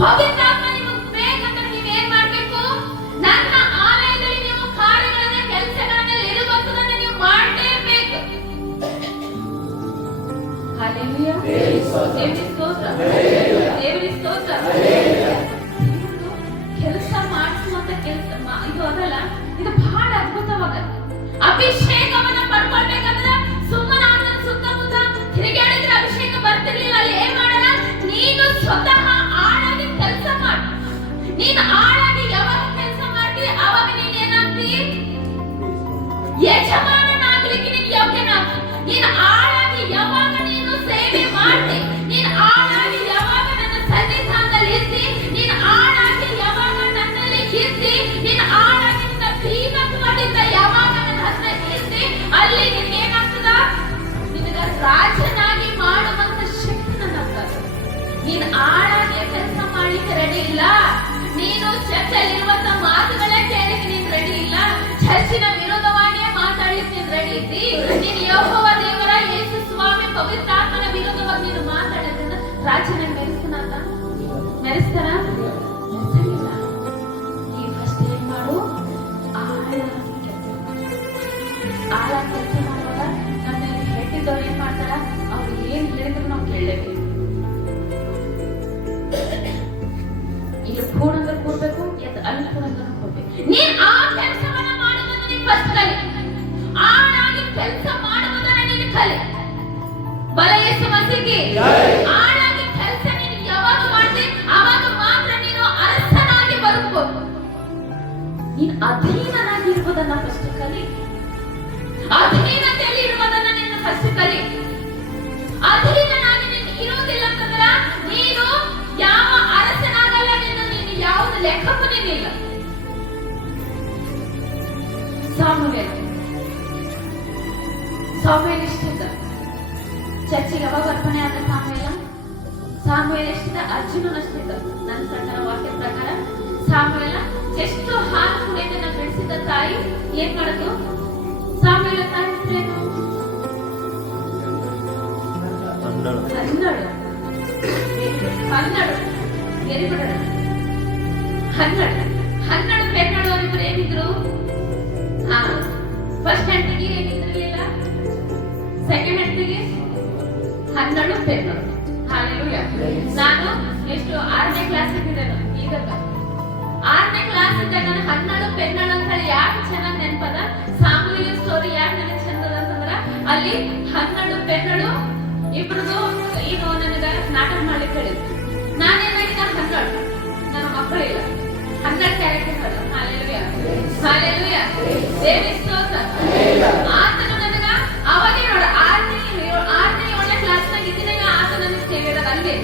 ಪವಿತ್ರಾತ್ಮ ನಿಮಗೆ ಬೇಕಂದ್ರೆ ನೀವು ಏನ್ ಮಾಡ್ಬೇಕು? ನನ್ನ ಆಲಯದಲ್ಲಿ ನೀವು ಕಾರ್ಯಗಳನ್ನ ಕೆಲಸಗಳನ್ನ ಇರುವಂತದನ್ನ ನೀವು ಮಾಡಲೇಬೇಕು. ಹಲ್ಲೆಲೂಯಾ. ದೇವರಿಗೆ ಸ್ತೋತ್ರ. ದೇವರಿಗೆ ಸ್ತೋತ್ರ. ಕೆಲಸ ಮಾಡಿಸುವಂತ ಕೆಲಸ ಇದು ಅದಲ್ಲ, ಇದು ಬಹಳ ಅದ್ಭುತವಾದ ಅಭಿಷೇಕವನ್ನ ಪಡ್ಕೊಳ್ಬೇಕಂದ್ರೆ ಸುಮ್ಮನೆ ಅದನ್ನ ಸುತ್ತಮುತ್ತ ತಿರುಗಾಡಿದ್ರೆ ಅಭಿಷೇಕ ಬರ್ತಿರ್ಲಿಲ್ಲ. ಅಲ್ಲಿ ಏನ್ ಮಾಡಲ್ಲ, ನೀನು ಸ್ವತಃ ಆಳಾಗಿ ಕೆಲಸ ಮಾಡು. ನೀನು ಆಳಾಗಿ ಯಾವಾಗ ಕೆಲಸ ಮಾಡ್ತೀವಿ ಅವಾಗ ನೀನ್ ಏನಾಗ್ತಿ? ಯಜಮಾನನಾಗ್ಲಿಕ್ಕೆ ನೀನು ಯೋಗ್ಯನಾಗ್ತಿ. ನೀನು ಆಳಾಗಿ ಯಾವಾಗ ನೀನು ಸೇವೆ ಮಾಡ್ತಿ, ನೀನು ಆಳಾಗಿ ಯಾವಾಗ ನನ್ನ ಸನ್ನಿಧಾನದಲ್ಲಿ ಇರ್ತಿ, ನೀನು ಆಳಾಗಿ ಯಾವಾಗ ನನ್ನಲ್ಲಿ ಇರ್ತಿ, ನೀನು ಆಳಾಗಿ ನಿನ್ನ ದೀನತ್ವದಿಂದ ಯಾವಾಗ ನನ್ನ ಹತ್ರ ಇರ್ತಿ, ಅಲ್ಲಿ ನಿನಗೆ ಏನಾಗ್ತದ? ನಿನಗ ರಾಜನಾಗಿ ಮಾಡುವಂತ ಶಕ್ತಿ ನನ್ನ ಹತ್ರ. ನೀನು ಆಳಾಗಿ ಕೆಲಸ ಮಾಡ್ಲಿಕ್ಕೆ ರೆಡಿ ಇಲ್ಲ. ನೀನು ಚರ್ಚಲ್ಲಿರುವಂತ ಮಾತುಗಳೇ ಕೇಳಿಕ್ಕೆ ನೀನು ರೆಡಿ ಇಲ್ಲ. ಚರ್ಚಿನ ವಿರೋಧವಾಗಿಯೇ ಮಾತಾಡ್ಲಿಕ್ಕೆ ನೀನು ರೆಡಿ ಇದ್ದಿ. ನೀನು ಯೆಹೋವ ದೇವರ ಯೇಸು ಸ್ವಾಮಿ ಪವಿತ್ರಾತ್ಮನ ವಿರೋಧವಾಗಿ ನೀನು ಮಾತಾಡೋದ್ರಿಂದ ರಾಜನ ಮೆರೆಸ್ತಾನ? ಮೆರೆಸ್ತಾನ? ಮೆರೆಸಲಿಲ್ಲ. ಈ ಫಸ್ಟ್ ಏನ್ ಮಾಡು? ಆಳ ಕೆಲಸ ಮಾಡುವಾಗ ನಮ್ಮಲ್ಲಿ ಹೆಟ್ಟಿದ್ದವ್ರು ಏನ್ ಮಾಡ್ತಾರ? ಅವ್ರು ಏನ್ ಹೇಳಿದ್ರು ನಾವು ಕೇಳಲೇಬೇಕು. ಇಲ್ಲಿ ಕೂಡಂದ್ರೆ ಕೂರ್ಬೇಕು, ಅಲ್ಲಿ ಕೂಡಂದ್ರೆ ಕೂರ್ಬೇಕು. ನೀನ್ ಆ ಕೆಲಸವನ್ನ ಮಾಡುವುದನ್ನ ನೀನ್ ಫಸ್ಟ್ ಕಲಿ. ಆಳಾಗಿ ಕೆಲಸ ಮಾಡುವುದನ್ನ ನೀನು ಕಲಿ. ಬಲ ಯೇಸು ಮಸೀಗೆ ಆಳಾಗಿ ಕೆಲಸ ನೀನು ಯಾವಾಗ ಮಾಡ್ತಿ ಅವಾಗ ಮಾತ್ರ ನೀನು ಅರಸನಾಗಿ ಬದುಕಬಹುದು. ನೀನು ಅಧೀನನಾಗಿ ಇರುವುದನ್ನ ಫಸ್ಟ್ ಕಲಿ. ಅಧೀನತೆಯಲ್ಲಿ ಇರುವುದನ್ನ ನೀನು ಫಸ್ಟ್ ಕಲಿ. ಅಧೀನನಾಗಿ ನೀನು ಇರುವುದಿಲ್ಲ ಅಂತಂದ್ರೆ ನೀನು ಯಾವ ಅರಸನಾಗಲ್ಲ. ನೀನು ಯಾವುದು ಲೆಕ್ಕಕ್ಕೂ ನೀನಿಲ್ಲ. ಸಾಮುವೇಲ್ ಎಷ್ಟಿದ್ದ? ಚರ್ಚಿಗೆ ಯಾವಾಗ ಅರ್ಪಣೆ ಆದ ಸಾಮುವೇಲ್ ಎಷ್ಟಿದ್ದ? ಅರ್ಜುನನಷ್ಟಿದ್ದ. ನನ್ನ ಪ್ರಕಾರ, ವಾಕ್ಯ ಪ್ರಕಾರ ಸಾಮುವೇಲ ಎಷ್ಟು ಹಾಲು ಕುಡಿಯೋದನ್ನ ಬೆಳೆಸಿದ ತಾಯಿ ಏನ್ ಮಾಡೋದು? ಸಾಮುವೇಲ ತಾಯಿ ಹೆಸರೇನು? ಹನ್ನೆರಡು ಪೆಣ್ಣುಗಳಿಬ್ಬರು ಏನಿದ್ರು? ಫಸ್ಟ್ ಹೆಂಡತಿಗೆ ಏನಿದ್ರಲಿಲ್ಲ, ಸೆಕೆಂಡ್ ಹೆಂಡತಿಗೆ 12 ಪೆಣ್ಣು. ಹಲ್ಲೆಲೂಯಾ. ನಾನು ಎಷ್ಟು 6ನೇ ಕ್ಲಾಸ್ ಇದ್ದಿದ್ದೇನೆ. ಈಗ 6ನೇ ಕ್ಲಾಸ್ ಇದ್ದಾಗ ನಾನು 12 ಪೆಣ್ಣಳು ಅಂತ ಹೇಳಿ ಯಾಕೆ ಚೆನ್ನಾಗಿ ನೆನಪದ? ಸಾಮುವೇಲ್ ಸ್ಟೋರಿ ಯಾಕೆ ನನಗೆ ಚಂದದ ಅಂತಂದ್ರ ಅಲ್ಲಿ 12 ಪೆಣ್ಣಳು ಇಬ್ರದು ಏನು ನನಗ ನಾಟಕ ಮಾಡ್ಲಿಕ್ಕೆ ಹೇಳಿದ್ರು. ನಾನೇನಾಗಿದ್ದ 12, ನನ್ನ ಮಕ್ಕಳಿಲ್ಲ, 12 ಕ್ಯಾರೆಕ್ಟರ್ ಅಲ್ಲ. ಹಲ್ಲೆಲೂಯಾ. ಹಲ್ಲೆಲೂಯಾ. ದೇವರ ಸ್ತೋತ್ರ. ಆತನು ನನಗ ಅವಾಗೇ ನೋಡ 6ನೇ 7ನೇ ಕ್ಲಾಸ್ನಾಗ ಇದ್ದಿನಾಗ ಆತ ನನಗೆ ಸೇವೆದ ಅಲ್ಲಿ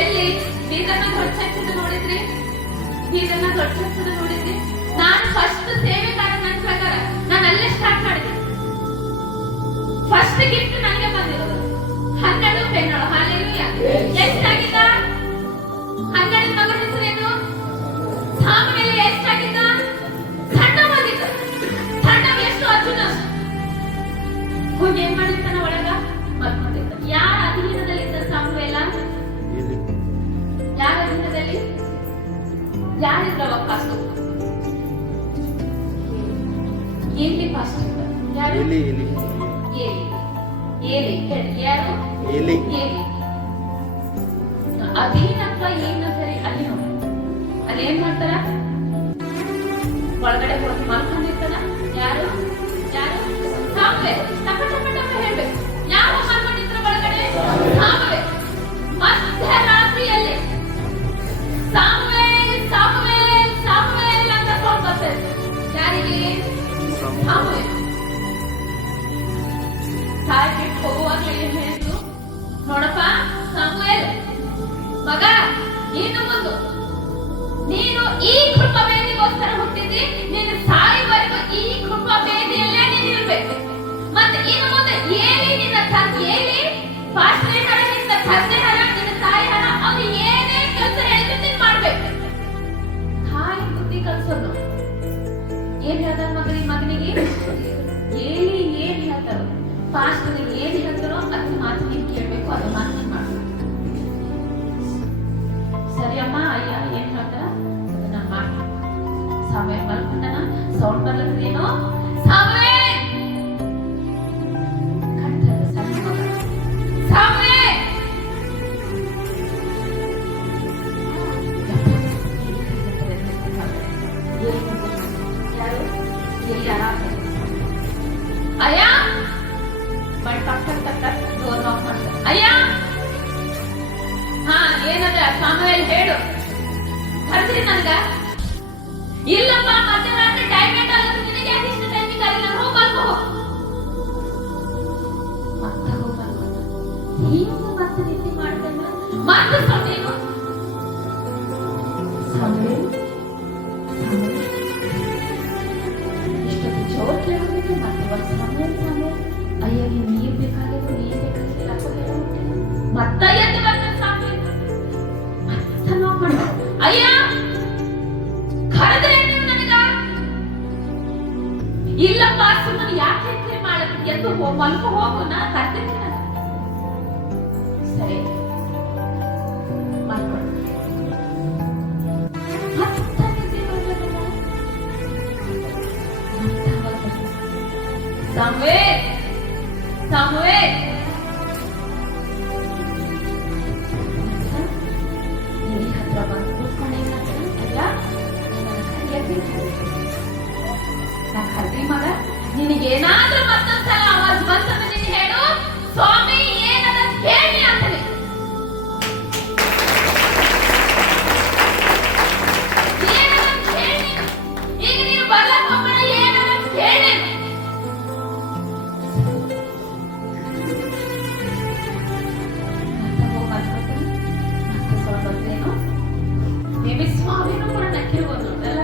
ಎಲ್ಲಿ ಬೀದರ್ನ ದೊಡ್ಡ ಚರ್ಚದ ನೋಡಿದ್ರಿ? ಬೀದರ್ನ ದೊಡ್ಡ ಚರ್ಚದ ನೋಡಿದ್ರಿ? ನಾನು ಫಸ್ಟ್ ಸೇವೆ ಕಾರಣ ನನ್ನ ಪ್ರಕಾರ ನಾನು ಅಲ್ಲೇ ಸ್ಟಾರ್ಟ್ ಮಾಡಿದೆ. ಫಸ್ಟ್ ಗಿಫ್ಟ್ ನನಗೆ ಬಂದಿರೋದು 12 ಪೆಣ್ಣಳು. ಹಲ್ಲೆಲೂಯಾ. ಎಷ್ಟಾಗಿದ್ದ? 12 ಮಗನ ಹೆಸರೇನು? ಸಾಮುವೇಲ. ಎಷ್ಟಾಗಿದ್ದ? ಸಣ್ಣವಾಗಿದ್ದ. ಸಣ್ಣವ ಎಷ್ಟು? ಅರ್ಜುನ. ಹೋಗಿ ಏನ್ ಮಾಡಿರ್ತಾನ ಒಳಗ? ಮಲ್ಕೊಂಡಿದ್ದ. ಯಾರ ಅಧೀನದಲ್ಲಿದ್ದ ಸಾಮುವೇಲ? ಯಾರ ಅಧೀನದಲ್ಲಿ? ಯಾರಿದ್ರವ ಪಾಸ್ಟ್? ಏಲಿ ಪಾಸ್ಟ್ ಇದ್ದ. ಯಾರು? ಏಲಿ. ಯಾರು? ಏಲಿ. ಅಧೀನತ್ವ ಏನಂತಾರೆ ಅಲ್ಲಿ ನೋಡಿ. ಅಲ್ಲಿ ಏನ್ ಮಾಡ್ತಾರ? ಒಳಗಡೆ ಹೋಗಿ ಮಲ್ಕೊಂಡಿರ್ತಾನ. ಯಾರು? ಸಾಮುವೇಲ್. ಟಕ ಹೇಳ್ಬೇಕು. ಯಾವ ಮಲ್ಕೊಂಡಿದ್ರ ಒಳಗಡೆ? ಸಾಮುವೇಲ್. ಮಧ್ಯರಾತ್ರಿಯಲ್ಲಿ ಸಾಮುವೇಲ್ ಅಂತ ಸೌಂಡ್ ಬರ್ತದೆ. ಯಾರಿಗೆ? ಸಾಮುವೇಲ್. ತಾಯಿ ಬಿಟ್ಟು ಹೋಗುವಾಗಲೇ ಏನ್ ಹೇಳಿದ್ರು? ನೋಡಪ್ಪ ಸಾಮುವೇಲ್ ಮಗ, ಇನ್ನು ಮುಂದೆ ನೀನು ಈ ಕೃಪಾ ವೇದಿಗೋಸ್ಕರ ಹುಟ್ಟಿದ್ದಿ. ನೀನು ಸಾಯುವವರೆಗೂ ಈ ಕೃಪಾ ವೇದಿಯಲ್ಲೇ ನೀನು ಇರ್ಬೇಕು. ಮತ್ತೆ ಇನ್ನು ಮುಂದೆ ಏನೇ ನಿನ್ನ ಏನೇ ಪಾಸ್ಟ್ರೆ ಹಣ, ನಿನ್ನ ತಂದೆ ಹಣ, ನಿನ್ನ ತಾಯಿ ಹಣ, ಅವ್ರು ಏನೇ ಕೆಲಸ ಹೇಳಿದ್ರೆ ನೀನು ಮಾಡ್ಬೇಕು. ತಾಯಿ ಬುದ್ಧಿ ಕಲ್ಸೋದು. ಏನ್ ಹೇಳ್ತಾರ ಮಗನಿಗೆ? ಏನ್ ಹೇಳ್ತಾರೋ ಪಾಸ್ಟರ್ ಏನ್ ಹೇಳ್ತಾರೋ ಅದ್ರ ಮಾತು ನೀನ್ ಕೇಳ್ಬೇಕು, ಅದ್ರ ಮಾತು ನೀನ್ ಮಾಡ್ಬೇಕು. ಸರಿ ಅಮ್ಮ, ಅಯ್ಯ ಹೆಸರೇನು? ಸಾಮುವೇಲ್. ಕರ್ತನ ಸಣ್ಣ ಮಗ ಸಾಮುವೇಲ್. ಯಾರು? ಎಲ್ಲಿ ಆರಾಮ? ಅಯ್ಯ ಬಟ್ ಪಕ್ಕ ಡೋರ್ ನಾಕ್ ಮಾಡ್ತಾರೆ. ಅಯ್ಯ ಹಾ ಏನದ? ಸಾಮುವೇಲ್ ಹೇಳು. ಕರ್ದ್ರಿ ನನ್ಗ? ಇಲ್ಲಪ್ಪ, ಮಧ್ಯರಾತ್ರಿ ಟೈಮ್ ಆಗುತ್ತೆ. ನಿನಗೆ ಯಾಕೆ ಇಷ್ಟು ಟೈಮಿಂಗ್ ಆಗಿ? ನಾನು ಹೋಗ್ಬಾರ್ದು. ಮತ್ತೆ ಹೋಗ್ಬಾರ್ದು. ಹೀಗೆ ಮತ್ತೆ ರೀತಿ ಮಾಡ್ತೇನೆ. ಮತ್ತೆ ಸೊನ್ನೇನು? ಸಾಮುವೇಲ್ ಇಷ್ಟೊತ್ತು ಜೋರ್ ಕೇಳೋದಿತ್ತು. ಮತ್ತೆ ಒಂದು ಸಾಮುವೇಲ್ ಅಯ್ಯಗೆ ನೀರ್ ಬೇಕಾಗಿದ್ದು ನೀರ್ ಬೇಕಾಗಿಲ್ಲ ಮತ್ತ ಎದ್ದು ಬರ್ತಾನೆ ಸಾಮುವೇಲ್. ಮತ್ತೆ ನೋಡ್ಕೊಂಡು ಅಯ್ಯ ಕರೆದ್ರೆ ನೀವು ನನಗ? ಇಲ್ಲಪ್ಪ, ಸುಮ್ಮನೆ ಯಾಕೆ ಹೆಸರು ಮಾಡಕ್ಕೆ? ಎದ್ದು ಮಲ್ಕೊ ಹೋಗು, ನಾ ಕರ್ತೀನಿ. ಸರಿ ಮಲ್ಕೊಂಡು ಸಾಮುವೇಲ್ ಸಾಮುವೇಲ್ ನೀ ಹತ್ರ ಬಂದು ಕೂತ್ಕೊಂಡೆ. ಅಯ್ಯ ನಾ ಕರ್ದಿ ಮಗ, ನಿನಗೇನಾದ್ರೂ ಮತ್ತೊಂದ್ಸಲ ಆವಾಜ್ ಬಂತಂದ್ರೆ ನೀನು ಹೇಳು, ಸ್ವಾಮಿ ಏನದ ಹೇಳಿ ಅಂತಾನೆ. ಏನದ ಹೇಳಿ. ಈಗ ನೀನು ಬರ್ಲಕ್ ಹೋಗ್ಬೇಡ. ಏನದ ಹೇಳಿ. ಸ್ವಾಮಿನೂ ಕೂಡ ನಕ್ಕಿರ್ಬೋದು ಅಲ್ಲ?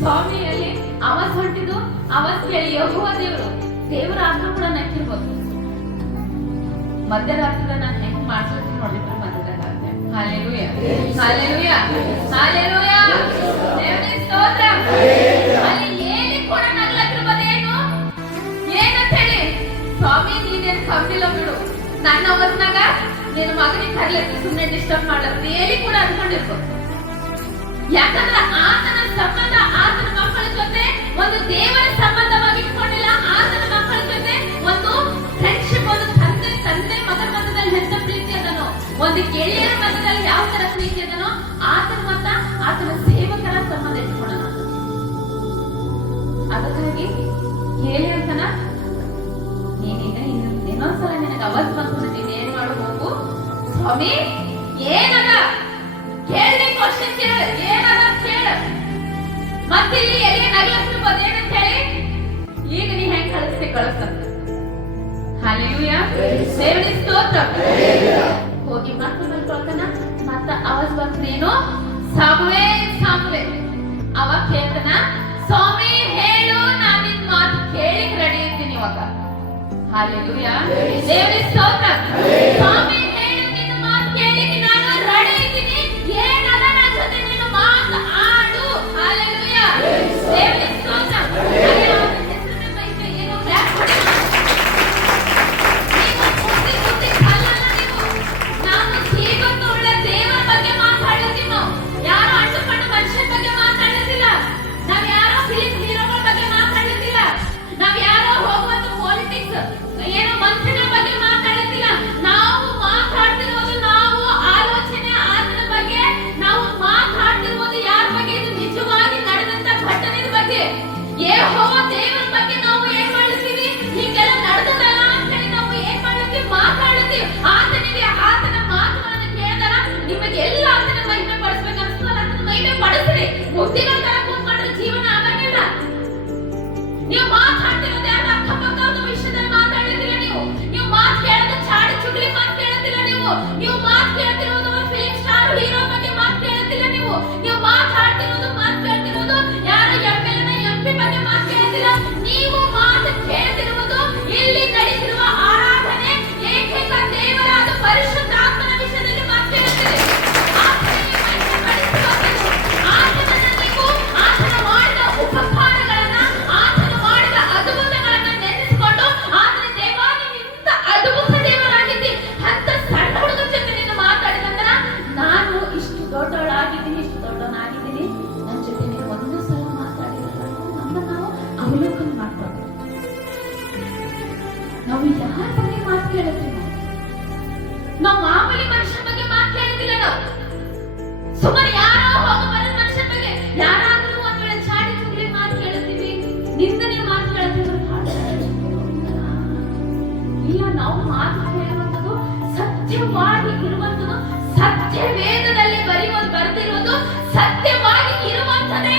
ಸ್ವಾಮಿಯಲ್ಲಿ ಆವಾಜ್ ಹೊಂಟಿದ್ದು ಆವಾಜ್ ಕೇಳಿ ಯೆಹೋವ ದೇವರ ಆತ್ಮ ಕೂಡ ನಕ್ಕಿರ್ಬೋದು. ಮಧ್ಯರಾತ್ರಿ ನಾನು ಹೆಂಗ್ ಮಾಡ್ತೀನಿ ನೋಡಿದ್ರೆ ಮಧ್ಯರಾತ್ರಿ. Hallelujah hallelujah hallelujah. ದೇವರೇ ಸ್ತೋತ್ರ. ಅಲ್ಲಿ ಏಲಿ ಕೂಡ ನಗ್ಲತ್ತಿರ್ಬೋದೇನು? ಏನಂತ ಹೇಳಿ? ಸ್ವಾಮಿ ನೀನೇನ್ ಕಮ್ಮಿಲ್ಲ ಬಿಡು, ನನ್ನ ಅವಸ್ನಾಗ ನಿನ್ನ ಮಗನಿಗೆ ಕರ್ಲಕ್ಕೆ ಸುಮ್ಮನೆ ಡಿಸ್ಟರ್ಬ್ ಮಾಡಲ್ಲ ಏಲಿ ಕೂಡ ಅನ್ಕೊಂಡಿರ್ಬೋದು. ಯಾಕಂದ್ರೆ ಆತನ ಸಂಬಂಧ ಆತನ ಮಕ್ಕಳ ಜೊತೆ ಒಂದು ದೇವರ ಸಂಬಂಧವಾಗಿ ಇಟ್ಕೊಂಡಿಲ್ಲ. ಆತನ ಮಕ್ಕಳ ಜೊತೆ ಒಂದು ಫ್ರೆಂಡ್ಶಿಪ್, ಒಂದು ತಂದೆ ಮಗನ ಮಧ್ಯದಲ್ಲಿ ಎಂತ ಪ್ರೀತಿ ಅದನೋ, ಒಂದು ಗೆಳೆಯರ ಮಧ್ಯದಲ್ಲಿ ಯಾವ ತರ ಪ್ರೀತಿ ಅದನೋ ಆತನ ಮತ್ತ ಆತನ ಸೇವಕರ ಸಂಬಂಧ ಇಟ್ಕೊಳ್ಳೋಣ. ಅದಕ್ಕಾಗಿ ಹೇಳಿ ಅಂತನ ನೀನೀಗ ಇನ್ನೊಂದ್ಸಲ ನಿನಗೆ ಅವತ್ತು ಬಂತು ನೀನೇನ್ ಮಾಡು ಹೋಗು. ಸ್ವಾಮಿ ಏನದ ಕೇಳಿ, ಕ್ವಶನ್ ಕೇಳ, ಏನದ ಕೇಳ. ಮತ್ತೆ ಇಲ್ಲಿ ಎಲ್ಲಿ ನಗ್ಲತ್ತಿರ್ಬೋದು ಏನಂತ ಹೇಳಿ. ಈಗ ನೀ ಹೆಂಗ್ ಕಳಿಸ್ತಿ ಕಳಿಸ್ತಂತ. ಹಲ್ಲೆಲೂಯಾ ದೇವರೇ ಸ್ತೋತ್ರ. ಹೋಗಿ ಮತ್ತೆ ಮಲ್ಕೊಳ್ತಾನ. ಮತ್ತ ಆವಾಜ್ ಬಂತೇನು? ಸಾಮುವೇಲ್ ಸಾಮುವೇಲ್. ಅವಾಗ ಕೇಳ್ತಾನ, ಸ್ವಾಮಿ ಹೇಳು, ನಾನು ನಿನ್ ಮಾತು ಕೇಳಿ ರೆಡಿ ಇದ್ದೀನಿ ಇವಾಗ. ಹಲ್ಲೆಲೂಯಾ ದೇವರೇ ಸ್ತೋತ್ರ. ಸ್ವಾಮಿ ಹೇಳು, ನಿನ್ನ ಮಾತು ಕೇಳಿಕ್ಕೆ ನಾನು ರೆಡಿ ಇದ್ದೀನಿ. ಏನದ ನನ್ನ ಜೊತೆ ನೀನು ಮಾತು ಆಡು. ಹಲ್ಲೆಲೂಯಾ ದೇವರೇ ಸ್ತೋತ್ರ. ಹೆಸರಿನ ಬಗ್ಗೆ ಏನೋ ಬ್ಲಾಕ್ ಹೊಡಿ. ನೀವು ಬುದ್ಧಿ ಕಲ್ಲಲ್ಲ. ನಾವು ಜೀವನವುಳ್ಳ ದೇವರ ಬಗ್ಗೆ ಮಾತಾಡುತ್ತೀವಿ. ಯಾರೋ ಅಂಟುಕೊಂಡು ಮನುಷ್ಯನ ಬಗ್ಗೆ ಮಾತಾಡುತ್ತಿಲ್ಲ. ನಾವ್ ಯಾರೋ ಫಿಲಿಂ ಹೀರೋಗಳ ಬಗ್ಗೆ ಮಾತಾಡುತ್ತಿಲ್ಲ. ನಾವ್ ಯಾರೋ ಹೋಗುವಂತ ಪಾಲಿಟಿಕ್ಸ್ ಏನೋ ಮಂತ್ರಿಗಳ ಬಗ್ಗೆ ಮಾತಾಡುತ್ತಿಲ್ಲ. ನಾವು ಮಾತಾಡ್ತಿರೋದು ನಾವು ಆಲೋಚನೆ ಆತನ ಬಗ್ಗೆ. ನಾವು ಮಾತಾಡ್ತಿರೋದು ಯಾರ ಬಗ್ಗೆ? ಇದು ನಿಜವಾಗಿ ನಡೆದಂತ ಘಟನೆಯ ಬಗ್ಗೆ. ಯೆಹೋವ ದೇವರ ಬಗ್ಗೆ ನಾವು ಏನ್ ಮಾಡುತ್ತೀವಿ? ಹೀಗೆಲ್ಲ ನಡೆದದಲ್ಲ ಅಂತ ಹೇಳಿ ನಾವು ಏನ್ ಮಾಡುತ್ತೀವಿ? ಮಾತಾಡುತ್ತೀವಿ. ಆತನಿಗೆ ಆತನ ಮಾತುಗಳನ್ನು ಕೇಳಿದಾಗ ನಿಮಗೆ ಎಲ್ಲ ಆತನ ಮಹಿಮೆ ಪಡಿಸ್ಬೇಕು ಅನ್ಸ್ತಲ್ಲ. ಆತನ ಮಹಿಮೆ ಪಡಿಸ್ರಿ. ಮುಕ್ತಿಗಳ ತರ ಕೂತ್ಕೊಂಡ್ರೆ ಜೀವನ ಆಗಂಗಿಲ್ಲ. ನೀವು ಮಾತಾಡ್ತಿರೋದು ಯಾರು ಅಕ್ಕಪಕ್ಕದ ವಿಷಯದಲ್ಲಿ ಮಾತಾಡಿದಿಲ್ಲ. ನೀವು ಮಾತು ಕೇಳೋದು ಚಾಡಿ ಚುಗ್ಲಿ ಮಾತು ಕೇಳುತ್ತಿಲ್ಲ. ನೀವು ಮಾತು ಕೇಳ್ತಿರೋದು ಫಿಲಿಂ ಸ್ಟಾರ್ ಹೀರೋ ಬಗ್ಗೆ ಮಾತು ಕೇಳುತ್ತಿಲ್ಲ. ನೀವು ಮಾತಾಡ್ತಿರೋದು ಮಾತು ಕೇಳ್ತಿರೋದು ಯಾರು MP ಬಗ್ಗೆ ಮಾತು ಕೇಳ್ತಿಲ್ಲ. ನೀವು ಮಾತು ಕೇಳ್ತಿರುವುದು ಇಲ್ಲಿ ನಡೆಸಿರುವ ಆರಾಧನೆ ಏಕೈಕ ದೇವರಾದ ಪರಿಶುದ್ಧ ಆತ್ಮನ ವಿಷಯದಲ್ಲಿ ಮಾತು ಕೇಳುತ್ತಿದೆ. ಆತನಿಗೆ ಮಹಿಮೆ ಪಡಿಸುವುದು. ಆತನನ್ನ ನೀವು ಆತನ ಮಾಡಿದ ಉಪಕಾರಗಳನ್ನ, ಆತನ ಮಾಡಿದ ಅದ್ಭುತಗಳನ್ನ ನೆನೆಸಿಕೊಂಡು ಆತನ ದೇವ ನೀವು ಇಂಥ ಅದ್ಭುತ ದೇವರಾಗಿದ್ದಿ, ಅಂತ ಸಣ್ಣ ಹುಡುಗರ ಜೊತೆ ನೀನು ಮಾತಾಡಿದಂದ್ರ ನಾನು ಇಷ್ಟು ದೊಡ್ಡವಳಾಗಿದ್ದೀನಿ, ಇಷ್ಟು ದೊಡ್ಡವನಾಗಿದ್ದೀನಿ, ನಾವು ಮಾಮೂಲಿ ಮನುಷ್ಯನ ಬಗ್ಗೆ ಮಾತಾಡೋದಿಲ್ಲ. ನಾವು ಸುಮ್ಮನೆ ಯಾರೋ ಹೋಗ ಬರೋ ಮನುಷ್ಯನ ಬಗ್ಗೆ ಯಾರಾದ್ರೂ ಒಂದ್ ವೇಳೆ ಚಾಡಿ ಚುಗ್ಲಿ ಮಾತು ಕೇಳುತ್ತೀವಿ, ನಿಂದನೆ ಮಾತು ಕೇಳುತ್ತೀವಿ. ಇಲ್ಲ, ನಾವು ಮಾತು ಕೇಳುವಂಥದ್ದು ಸತ್ಯವಾಗಿ ಇರುವಂಥದ್ದು, ಸತ್ಯ ವೇದದಲ್ಲಿ ಬರೆದಿರುವುದು ಸತ್ಯವಾಗಿ ಇರುವಂಥದ್ದೇ